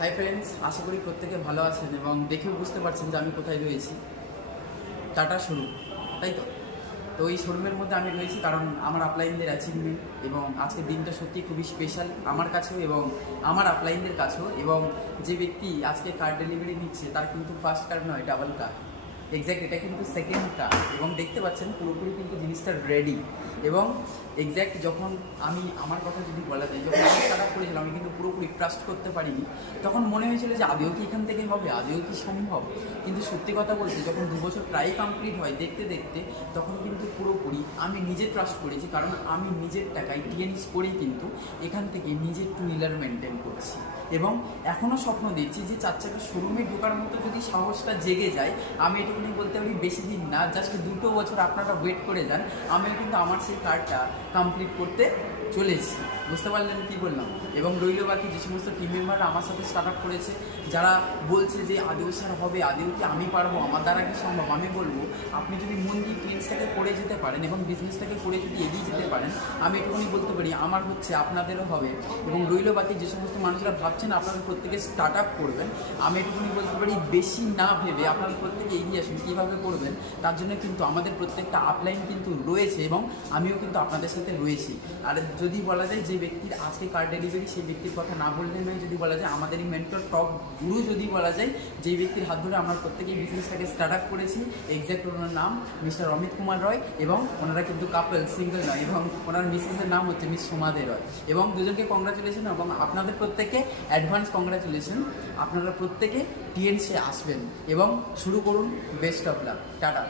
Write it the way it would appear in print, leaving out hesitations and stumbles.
Hi friends, আশা করি প্রত্যেকে ভালো আছেন এবং দেখেও বুঝতে পারছেন যে আমি কোথায় রয়েছি। টাটা শোরুম, তাই তো। তো এই শোরুমের মধ্যে আমি রয়েছি কারণ আমার আপলাইনদের অ্যাচিভমেন্ট এবং আজকের দিনটা সত্যি খুবই স্পেশাল আমার কাছেও এবং আমার আপলাইনদের কাছেও। এবং যে ব্যক্তি আজকে কার ডেলিভারি নিচ্ছে তার কিন্তু ফার্স্ট কার নয়, ডাবল কার। এক্স্যাক্ট এটা কিন্তু সেকেন্ড কার এবং দেখতে পাচ্ছেন পুরোপুরি কিন্তু জিনিসটা রেডি। এবং এক্স্যাক্ট যখন আমি আমার কথা যদি বলা যায়, যখন আমি স্টার্ট আপ করেছিলাম আমি কিন্তু পুরোপুরি ট্রাস্ট করতে পারিনি। তখন মনে হয়েছিল যে আদেও কি এখান থেকে হবে, আদেও কি সম্ভব। কিন্তু সত্যি কথা বলতে যখন 2 বছর প্রায় কমপ্লিট হয় দেখতে দেখতে, তখন কিন্তু পুরোপুরি আমি নিজে ট্রাস্ট করেছি। কারণ আমি নিজের টাকায় টিএনএস করেই কিন্তু এখান থেকে নিজের 2 হুইলার মেনটেন করছি এবং এখনও স্বপ্ন দেখছি যে 4 চাকার শোরুমে ঢোকার মতো যদি সাহসটা জেগে যায়। আমি এটুকুনি বলতে পারি বেশি দিন না, জাস্ট 2 বছর আপনারা ওয়েট করে যান, আমিও কিন্তু আমার সেই কার্ডটা কমপ্লিট করতে চলেছি। বুঝতে পারলেন কী বললাম। এবং রইল বাকি যে সমস্ত টিম মেম্বাররা আমার সাথে স্টার্ট আপ করেছে, যারা বলছে যে আদেও স্যার হবে, আদেও কি আমি পারবো, আমার দ্বারা কি সম্ভব, আমি বলবো আপনি যদি মন দিয়ে ক্লিনসটাকে করে যেতে পারেন এবং বিজনেসটাকে করে যদি এগিয়ে যেতে পারেন, আমি এটুকুনি বলতে পারি আমার হচ্ছে আপনাদেরও হবে। এবং রইল বাকি যে সমস্ত মানুষরা ভাবছেন আপনারা প্রত্যেকে স্টার্ট আপ করবেন, আমি এটুকুনি বলতে পারি বেশি না ভেবে আপনারা প্রত্যেকে এগিয়ে আসুন। কীভাবে করবেন তার জন্য কিন্তু আমাদের প্রত্যেকটা আপলাইন কিন্তু রয়েছে এবং আমিও কিন্তু আপনাদের সাথে রয়েছি। আর যদি বলা যায় যে ব্যক্তির আজকে কার ডেলিভারি, সেই ব্যক্তির কথা না বললে নয়। যদি বলা যায় আমাদেরই মেন্টর টপ গুরু, যদি বলা যায় যেই ব্যক্তির হাত ধরে আমরা প্রত্যেকেই বিজনেসটাকে স্টার্ট আপ করেছি, এক্স্যাক্ট ওনার নাম মিস্টার অমিত কুমার রয়। এবং ওনারা কিন্তু কাপল, সিঙ্গেল নয়। এবং ওনার মিসেসের নাম হচ্ছে মিস সোমাদে রয়। এবং দুজনকে কংগ্রাচুলেশন এবং আপনাদের প্রত্যেককে অ্যাডভান্স কংগ্রাচুলেশন। আপনারা প্রত্যেকে টিএনসি আসবেন এবং শুরু করুন। Best of luck. টাটা।